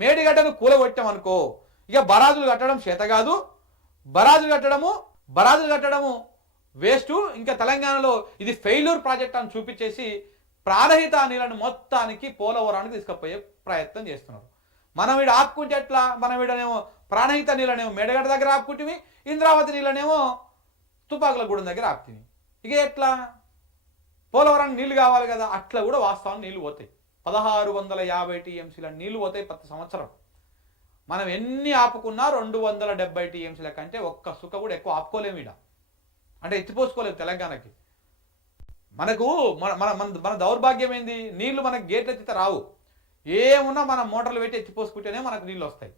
మేడిగడ్డను కూలగొట్టామనుకో ఇక బరాజులు కట్టడం చేత కాదు, బరాజులు కట్టడము వేస్ట్. ఇంకా తెలంగాణలో ఇది ఫెయిల్యూర్ ప్రాజెక్ట్ అని చూపించేసి ప్రాణహిత నీళ్ళను మొత్తానికి పోలవరానికి తీసుకుపోయే ప్రయత్నం చేస్తున్నారు. మనం వీడు ఆపుకుంటే ఎట్లా, మనం వీడనేమో ప్రాణహిత నీళ్ళనేమో మేడగడ్డ దగ్గర ఆపుకుంటుంది, ఇంద్రావతి నీళ్ళనేమో తుపాకులగూడెం దగ్గర ఆపుతుంది. ఇక ఎట్లా పోలవరానికి నీళ్లు కావాలి కదా, అట్లా కూడా వాస్తవానికి నీళ్లు పోతాయి. 1650 టీఎంసీల నీళ్లు పోతాయి ప్రతి సంవత్సరం. మనం ఎన్ని ఆపుకున్నా 270 టీఎంసీల కంటే ఒక్క సుక్క కూడా ఎక్కువ ఆపుకోలేము. ఈడ అంటే ఎత్తిపోసుకోలేదు తెలంగాణకి. మనకు మన దౌర్భాగ్యం ఏంది, నీళ్లు మనకు గేట్లు ఎత్తితే రావు. ఏమున్నా మనం మోటార్లు పెట్టి ఎత్తిపోసుకుంటేనే మనకు నీళ్ళు వస్తాయి.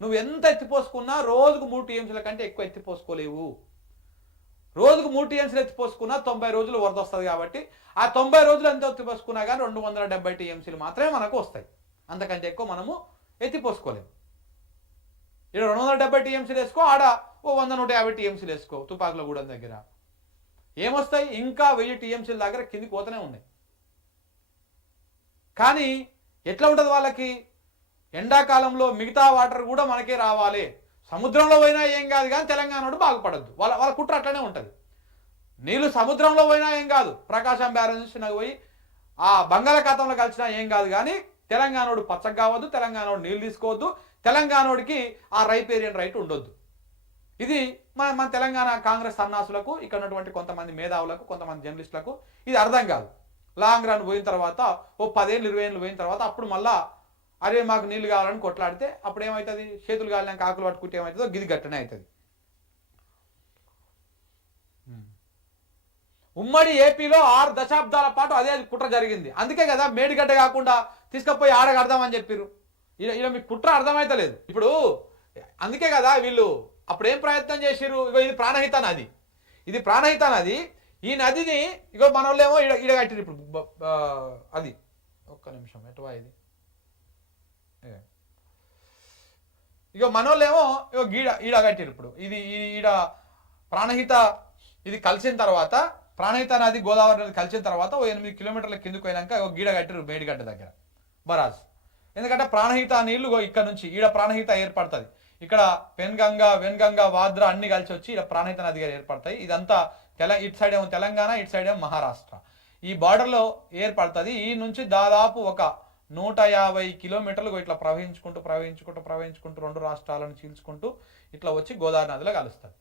నువ్వు ఎంత ఎత్తిపోసుకున్నా రోజుకు 3 టీఎంసీల కంటే ఎక్కువ ఎత్తిపోసుకోలేవు. రోజుకు 3 టీఎంసీలు ఎత్తిపోసుకున్నా 90 రోజులు వరద వస్తుంది కాబట్టి ఆ 90 రోజులు ఎంత ఎత్తిపోసుకున్నా కానీ 270 టీఎంసీలు మాత్రమే మనకు వస్తాయి. అంతకంటే ఎక్కువ మనము ఎత్తిపోసుకోలేము. ఇక్కడ 270 టీఎంసీలు వేసుకో, ఆడ ఓ 100-150 టీఎంసీలు వేసుకో. తుపాకులగూడెం దగ్గర ఏమొస్తాయి, ఇంకా 1000 టీఎంసీల దగ్గర కిందికి పోతూనే ఉన్నాయి. కానీ ఎట్లా ఉంటుంది వాళ్ళకి, ఎండాకాలంలో మిగతా వాటర్ కూడా మనకే రావాలి, సముద్రంలో పోయినా ఏం కాదు కానీ తెలంగాణ బాగుపడద్దు. వాళ్ళ కుట్ర అట్లనే ఉంటుంది. నీళ్ళు సముద్రంలో పోయినా ఏం కాదు, ప్రకాశం బ్యారేజ్ నుంచి నాకు పోయి ఆ బంగాళాఖాతంలో కలిసినా ఏం కాదు కానీ తెలంగాణోడు పచ్చగా కావద్దు, తెలంగాణోడు నీళ్ళు తీసుకోవద్దు, తెలంగాణోడికి ఆ రైపేరియన్ రైట్ ఉండొద్దు. ఇది మన తెలంగాణ కాంగ్రెస్ సన్నాసులకు, ఇక్కడ ఉన్నటువంటి కొంతమంది మేధావులకు, కొంతమంది జర్నలిస్టులకు ఇది అర్థం కాదు. లాంగ్ రన్ పోయిన తర్వాత ఓ 10 ఏళ్ళు 20 ఏళ్ళు పోయిన తర్వాత అప్పుడు మళ్ళా అరే మాకు నీళ్ళు కావాలని కొట్లాడితే అప్పుడు ఏమవుతుంది, చేతులు కాలినాక ఆకులు పట్టుకుంటే ఏమవుతుందో గిది గట్టనే అవుతుంది. ఉమ్మడి ఏపీలో 6 దశాబ్దాల పాటు అదే కుట్ర జరిగింది. అందుకే కదా మేడిగడ్డ కాకుండా తీసుకుపోయి ఆడ కడదామని చెప్పారు. ఇలా మీకు కుట్ర అర్థమైతలేదు ఇప్పుడు. అందుకే కదా వీళ్ళు అప్పుడు ఏం ప్రయత్నం చేసిరు, ఇగో ఇది ప్రాణహిత నది, ఇది ప్రాణహిత నది. ఈ నదిని ఇగో మన వాళ్ళేమో ఈడ కట్టిరు. ఇప్పుడు అది ఒక్క నిమిషం ఎటువా ఇది, ఇగో మనోళ్ళేమో ఇగో ఈడ కట్టిరు. ఇప్పుడు ఇది ఈడ ప్రాణహిత ఇది కలిసిన తర్వాత, ప్రాణహిత నది గోదావరి నది కలిసిన తర్వాత ఓ 8 కిలోమీటర్ల కిందకు పోయినాక గీడ కట్టిరు మేడిగడ్డ దగ్గర బరాజ్. ఎందుకంటే ప్రాణహిత నీళ్లు ఇక్కడ నుంచి ఈడ ప్రాణహిత ఏర్పడుతుంది. ఇక్కడ వెన్గంగా వాద్రా అన్ని కలిసి వచ్చి ఇక్కడ ప్రాణహిత నదిగా ఏర్పడతాయి. ఇదంతా ఇటు సైడ్ ఏమో తెలంగాణ, ఇటు సైడ్ ఏమో మహారాష్ట్ర. ఈ బార్డర్లో ఏర్పడుతుంది. ఈ నుంచి దాదాపు ఒక 150 కిలోమీటర్లు ఇట్లా ప్రవహించుకుంటూ 2 రాష్ట్రాలను చీల్చుకుంటూ ఇట్లా వచ్చి గోదావరి నదిలో కలుస్తుంది.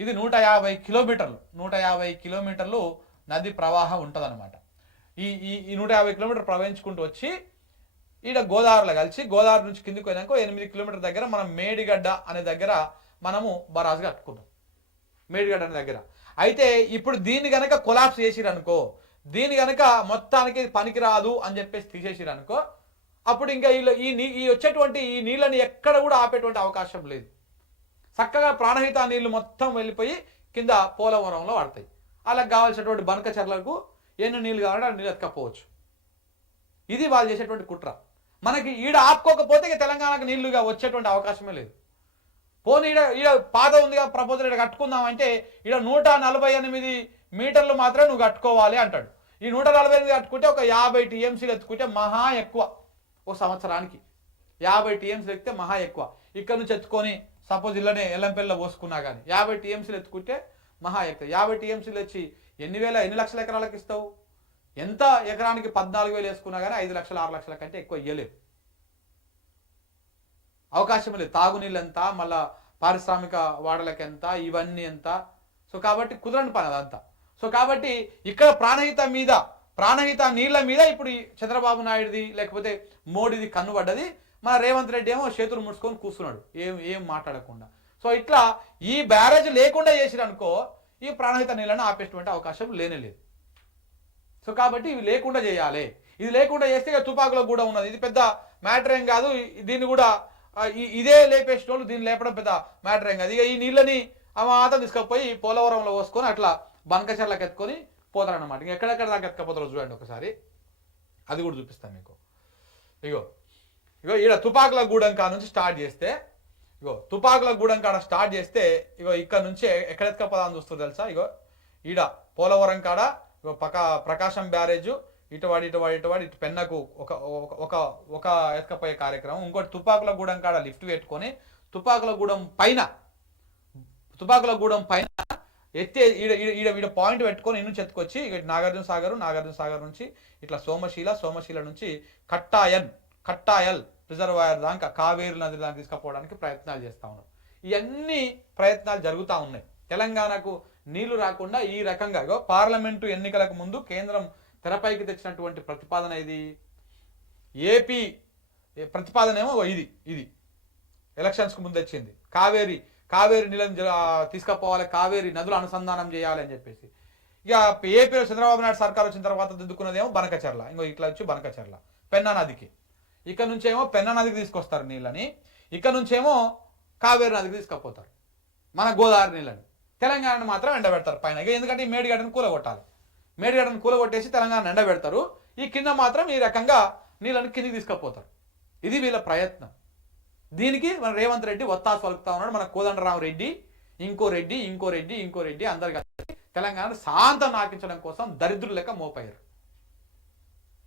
ఇది 150 కిలోమీటర్లు, 150 కిలోమీటర్లు నది ప్రవాహం ఉంటుంది అనమాట. ఈ 150 కిలోమీటర్లు ప్రవహించుకుంటూ వచ్చి ఈడ గోదావరిలో కలిసి గోదావరి నుంచి కిందికి పోయినాక 8 కిలోమీటర్ దగ్గర మనం మేడిగడ్డ అనే దగ్గర మనము బరాజు కట్టుకున్నాం. మేడిగడ్డ అనే దగ్గర అయితే ఇప్పుడు దీన్ని గనక కొలాప్స్ చేసిరనుకో, దీని గనక మొత్తానికి పనికి రాదు అని చెప్పేసి తీసేసిరనుకో, అప్పుడు ఇంకా ఈ వచ్చేటువంటి ఈ నీళ్ళని ఎక్కడ కూడా ఆపేటువంటి అవకాశం లేదు. చక్కగా ప్రాణహిత నీళ్లు మొత్తం వెళ్ళిపోయి కింద పోలవరంలో పడతాయి. వాళ్ళకి కావాల్సినటువంటి బనక చెర్లకు ఎన్ని నీళ్ళు కావాలంటే ఆ నీళ్ళు ఎత్తుకపోవచ్చు. ఇది వాళ్ళు చేసేటువంటి కుట్ర. మనకి ఈడ ఆపుకోకపోతే ఇక తెలంగాణకు నీళ్లుగా వచ్చేటువంటి అవకాశమే లేదు. పోనీ ఈడ పాత ఉందిగా ప్రపోజల్ ఈడ కట్టుకుందామంటే ఈడ 148 మీటర్లు మాత్రమే నువ్వు కట్టుకోవాలి అంటాడు. ఈ 148 కట్టుకుంటే ఒక 50 టీఎంసీలు ఎత్తుకుంటే మహా ఎక్కువ. ఒక సంవత్సరానికి 50 టీఎంసీలు ఎక్కితే మహా ఎక్కువ. ఇక్కడ నుంచి ఎత్తుకొని సపోజ్ ఇళ్ళనే ఎల్లంపల్లిలో పోసుకున్నా కానీ 50 టీఎంసీలు ఎత్తుకుంటే మహా ఎక్కువ. 50 టీఎంసీలు వచ్చి ఎన్ని లక్షల ఎకరాలకు ఇస్తావు? ఎంత ఎకరానికి 14,000 వేసుకున్నా కానీ 5 లక్షలు 6 లక్షల కంటే ఎక్కువ ఇయ్యలేవు. అవకాశం లేదు. తాగునీళ్ళు ఎంత, మళ్ళా పారిశ్రామిక వాడలకు ఎంత, ఇవన్నీ ఎంత. సో కాబట్టి కుదరని పని అదంతా. సో కాబట్టి ఇక్కడ ప్రాణహిత నీళ్ల మీద ఇప్పుడు చంద్రబాబు నాయుడుది లేకపోతే మోడీది కన్ను పడ్డది. మన రేవంత్ రెడ్డి ఏమో చేతులు ముడుచుకొని కూర్చున్నాడు ఏం మాట్లాడకుండా. సో ఇట్లా ఈ బ్యారేజ్ లేకుండా చేసిరనుకో ఈ ప్రాణహిత నీళ్ళను ఆపేటువంటి అవకాశం లేనేలేదు. సో కాబట్టి ఇవి లేకుండా చేయాలి. ఇది లేకుండా చేస్తే తుపాకులో కూడా ఉన్నది. ఇది పెద్ద మ్యాటర్ ఏం కాదు. దీన్ని కూడా ఇదే లేపేసిన వాళ్ళు దీన్ని లేపడం పెద్ద మ్యాటర్ ఏం కాదు. ఇక ఈ నీళ్ళని మాత్రం తీసుకుపోయి పోలవరంలో పోసుకొని అట్లా బంకచర్లకు ఎత్తుకొని పోతారన్నమాట. ఇంక ఎక్కడెక్కడ దాకా ఎత్తుకపోతారో చూడండి ఒకసారి, అది కూడా చూపిస్తాను మీకు. ఇగో ఈడ తుపాకులగూడెం కాడ నుంచి స్టార్ట్ చేస్తే, తుపాకులగూడెం కాడ స్టార్ట్ చేస్తే ఇక్కడ నుంచి ఎక్కడ ఎత్తుకపోదామని చూస్తారు తెలుసా? ఈడ పోలవరం కాడ ప్రకాశం బ్యారేజ్, ఇటు పెన్నకు ఒక ఒక ఒక ఎత్తుకపోయే కార్యక్రమం, ఇంకోటి తుపాకులగూడెం కాడ లిఫ్ట్ పెట్టుకొని తుపాకులగూడెం పైన ఎత్తే ఈడ పాయింట్ పెట్టుకొని నుంచి ఎత్తుకొచ్చి ఇక నాగార్జున సాగర్ నుంచి ఇట్లా సోమశీల నుంచి కట్టాయల్ రిజర్వాయర్ దాకా కావేరి నది దాకా తీసుకుపోవడానికి ప్రయత్నాలు చేస్తా ఉన్నారు. ఇవన్నీ ప్రయత్నాలు జరుగుతూ ఉన్నాయి. తెలంగాణకు నీళ్లు రాకుండా ఈ రకంగా పార్లమెంటు ఎన్నికలకు ముందు కేంద్రం తెరపైకి తెచ్చినటువంటి ప్రతిపాదన ఇది. ఏపీ ప్రతిపాదన ఏమో ఇది ఎలక్షన్స్కు ముందు వచ్చింది. కావేరి నీళ్ళని తీసుకుపోవాలి, కావేరి నదులు అనుసంధానం చేయాలి అని చెప్పేసి. ఇక ఏపీలో చంద్రబాబు నాయుడు సర్కార్ వచ్చిన తర్వాత దిద్దుకున్నదేమో బనకచర్ల, ఇట్లా వచ్చి బనకచర్ల పెన్నా నదికి, ఇక్కడ నుంచేమో పెన్నా నదికి తీసుకొస్తారు నీళ్ళని, ఇక్కడ నుంచేమో కావేరి నదికి తీసుకుపోతారు మన గోదావరి నీళ్ళని. తెలంగాణను మాత్రం ఎండబెడతారు పైన. ఇక ఎందుకంటే ఈ మేడిగడ్డను కూలగొట్టాలి, మేడిగడ్డను కూలగొట్టేసి తెలంగాణ ఎండబెడతారు, ఈ కింద మాత్రం ఈ రకంగా నీళ్ళని కిందికి తీసుకుపోతారు. ఇది వీళ్ళ ప్రయత్నం. దీనికి మన రేవంత్ రెడ్డి ఒత్తాసు పలుకుతా ఉన్నాడు. మన కోదండరామ్ రెడ్డి ఇంకో రెడ్డి అందరు కలిసి తెలంగాణ శాంతం నాకించడం కోసం దరిద్రులు లెక్క మోపయ్యారు.